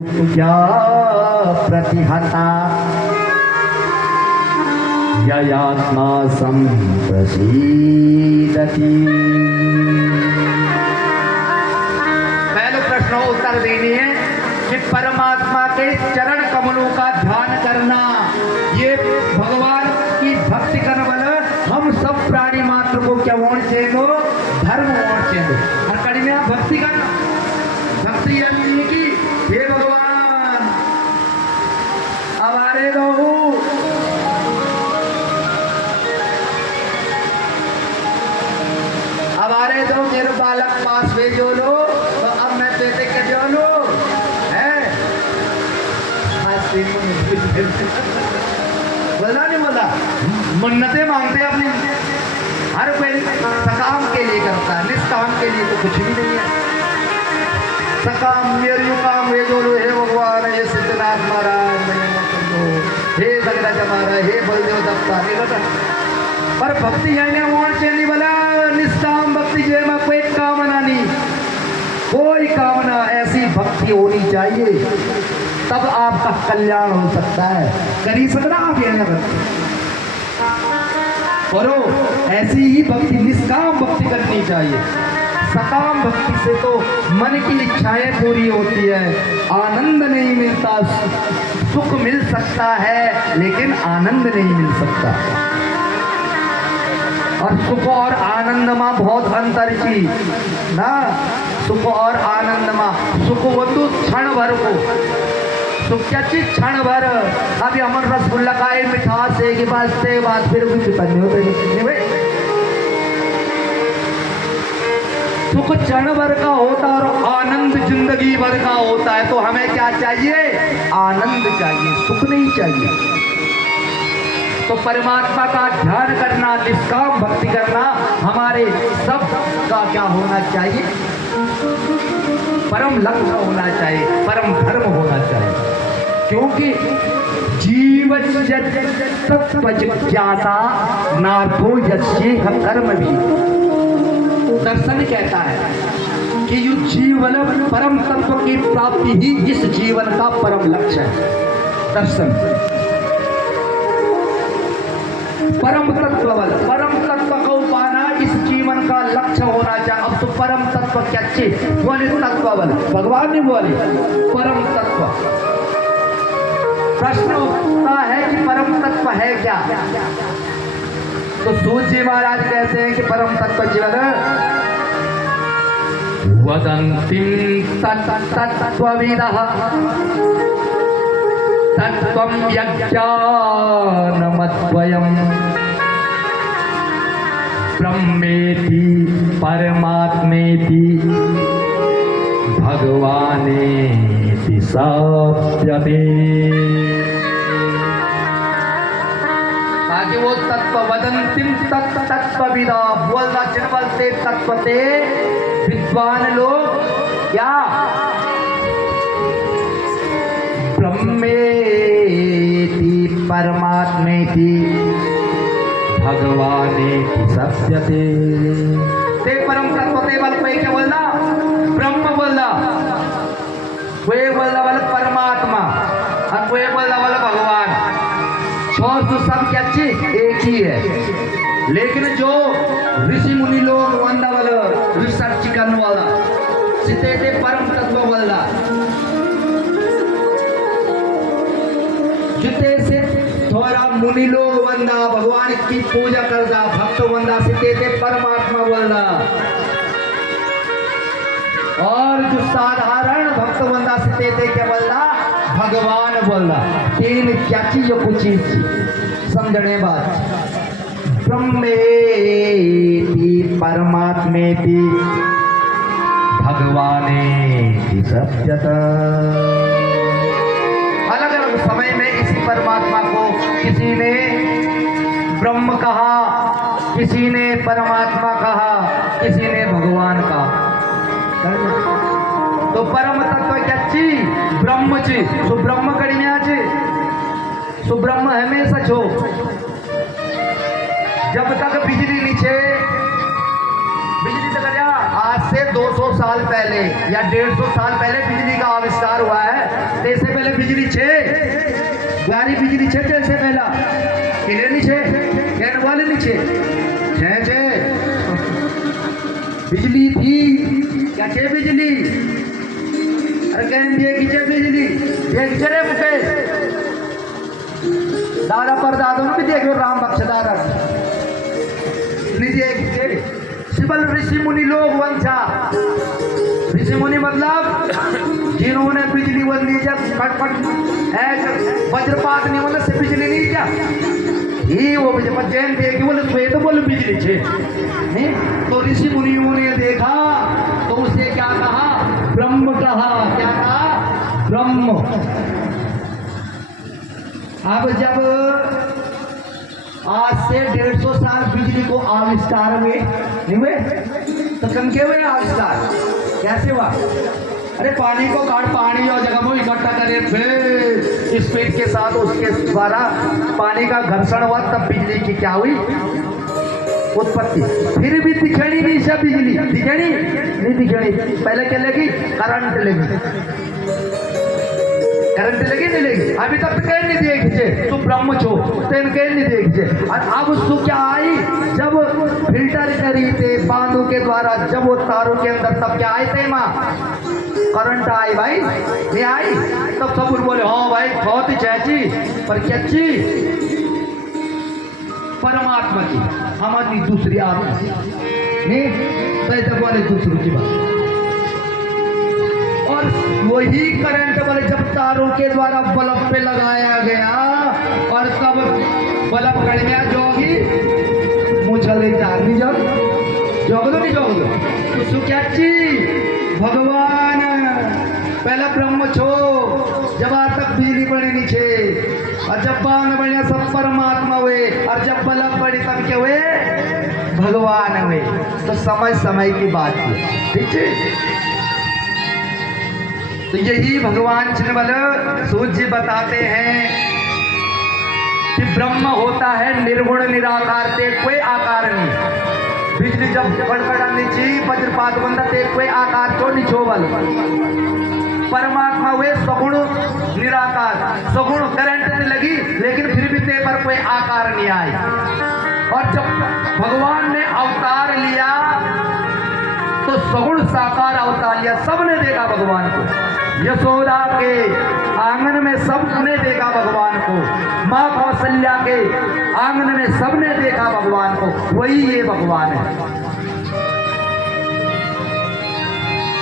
तुझ्या प्रतिहता ययात्मा संप्रसीदति। पहले प्रश्न उत्तर देनी है कि परमात्मा के चरण कमलों का ध्यान करना, ये भगवान की भक्ति करने वाला हम सब प्राणी मात्र को क्या होना चाहिए, धर्म होना चाहिए। हर कड़ी में आप भक्ति करना, भक्ति यानी कि हे भगवान हमारे रहू, हमारे दो मेरे बालक पास भेजो लो, तो अब मैं बेटे के जो लो है बोला नहीं बोला, मन्नतें मांगते अपनी, हर कोई सकाम के लिए करता है, निष्काम के लिए तो कुछ भी नहीं है। सकाम मेरी काम भेजो लो, हे भगवान, हे सिद्धनाथ महाराज, हे गजराज महाराज, हे बलदेव दत्ता, पर भक्ति यानी वोट चेनी बोला निष्काम भक्ति जे में कोई कामना नहीं, कोई कामना, ऐसी भक्ति होनी चाहिए तब आपका कल्याण हो सकता है। करी सकना आप ये करो, ऐसी ही भक्ति निष्काम भक्ति करनी चाहिए। सकाम भक्ति से तो मन की इच्छाएं पूरी होती है, आनंद नहीं मिलता, सुख मिल सकता है लेकिन आनंद नहीं मिल सकता। और सुख और आनंद में बहुत अंतर की ना, सुख और आनंद में, सुख वो तो क्षण भर को, सुख क्या चीज क्षण भर। अभी अमर रसगुल्ला का एक मिठास है कि बाद फिर कुछ करने होते नहीं भाई, सुख क्षण भर का होता और आनंद जिंदगी भर का होता है। तो हमें क्या चाहिए, आनंद चाहिए, सुख नहीं चाहिए। तो परमात्मा का ध्यान करना, निष्काम भक्ति करना हमारे सब का क्या होना चाहिए, परम लक्ष्य होना चाहिए, परम धर्म होना चाहिए। क्योंकि जीव तत्व जिज्ञासा नार्थो यस्येह कर्म भी, दर्शन कहता है कि यु जीवन परम तत्व की प्राप्ति ही इस जीवन का परम लक्ष्य है। दर्शन परम तत्व को पाना इस जीवन का लक्ष्य होना चाहिए। अब तो परम तत्व क्या चीज बोले, तत्व बल भगवान ने बोले परम तत्व। प्रश्न उठता है कि परम तत्व है क्या, तो सूत जी महाराज कहते हैं कि परम तत्व जीवन वदन्ति तत्त्वविदः तत्त्वं यज्ञानमद्वयम् ब्रह्मेति परमात्मेति भगवानेति सप्यते। आगे वो तत्व वदन्ति तत्त्वविदा बोलना जनबलते तत्वते विद्वान लोग क्या, ब्रह्मेति परमात्मेति भगवानेति सप्यते। ते परम तत्व ते बल कोई क्या बोलना, ब्रह्म बोलना, कोई बोलना वाला परमात्मा और कोई बोलना वाला भगवान। छोड़ तो सब क्या चीज एक ही है, लेकिन जो ऋषि मुनि लोग वंदा वाला रिसर्च करने वाला सीते ते परम तत्व वाला, जिते से थोड़ा मुनि लोग वंदा भगवान की पूजा करदा, भक्त वंदा सीते ते परमात्मा बोलना, और जो साधारण भक्त वंदा सीते ते क्या बोलना, भगवान बोलना। तीन क्या चीज कुछ चीज समझने बात, ब्रह्मेति परमात्मेति भगवानेति सप्यते। अलग अलग समय में इसी परमात्मा को किसी ने ब्रह्म कहा, किसी ने परमात्मा कहा, किसी ने भगवान कहा। तो परम तत्व क्या चीज, ब्रह्म चीज, सो ब्रह्म कड़िया चीज, सो ब्रह्म हमेशा छो। जब तक बिजली नीचे, बिजली तक आज से 200 साल पहले या 150 साल पहले बिजली का आविष्कार हुआ है, बिजली छे ग्वारी बिजली छे जैसे पहला किले नहीं छे कहने वाले नहीं छे छे बिजली थी क्या छे बिजली अरे कहने देखी छे बिजली देख छे रे मुके दादा पर दादो ने भी देखो राम बख्श दादा नहीं देख छे सिबल ऋषि मुनि लोग वंशा ऋषि मुनि मतलब जिन्होंने बिजली बंदी जब खटपट वज्रपात नहीं होने से बिजली नहीं क्या ही वो जैन देखी बोले तो बोले बिजली छे नहीं तो ऋषि मुनियों ने देखा तो उसे क्या कहा ब्रह्म कहा क्या कहा ब्रह्म अब जब आज से 150 साल बिजली को आविष्कार हुए नहीं हुए तो कम के हुए आविष्कार कैसे हुआ अरे पानी को काट पानी और जगह में इकट्ठा करे फिर स्पीड के साथ उसके द्वारा पानी का घर्षण हुआ तब बिजली की क्या हुई उत्पत्ति फिर भी दिखनी नहीं सब बिजली दिखनी नहीं दिखनी पहले क्या लगी करंट लगी करंट लगी नहीं लगी अभी तक तो कहीं नहीं देखिए तू ब्रह्म छो तेन कहीं नहीं देखिए और अब उसको क्या आई जब फिल्टर करी थे बांधों के द्वारा जब वो तारों के अंदर तब क्या आए थे माँ करंट आई भाई नहीं आई तब सब बोले हाँ भाई बहुत ही चाची पर क्या चीज परमात्मा की हमारी दूसरी आत्मा नहीं तो बोले दूसरों की बात और वही करंट बोले जब तारों के द्वारा बल्ब पे लगाया गया और तब बल्ब कड़ गया जोगी मुझे जागी जब जोग दो नहीं जोग दो तो क्या चीज भगवान पहला ब्रह्म छो जब आज तक बिजली बनी नीचे और जब बाण बने सब परमात्मा हुए और जब बल्ब बड़ी तब क्या हुए भगवान हुए तो समय समय की बात थी ठीक है तो यही भगवान श्रीमल सूर्य जी बताते हैं कि ब्रह्म होता है निर्गुण निराकार ते कोई आकार नहीं बिजली जब बड़बड़ानी चाहिए वज्रपात बंदा ते कोई आकार तो नहीं छोवल परमात्मा हुए सगुण निराकार सगुण करंट से लगी लेकिन फिर भी ते पर कोई आकार नहीं आए और जब भगवान ने अवतार लिया तो सगुण साकार अवतार लिया सबने देखा भगवान को यशोदा के आंगन में सबने देखा भगवान को माँ कौशल्या के आंगन में सबने देखा भगवान को वही ये भगवान है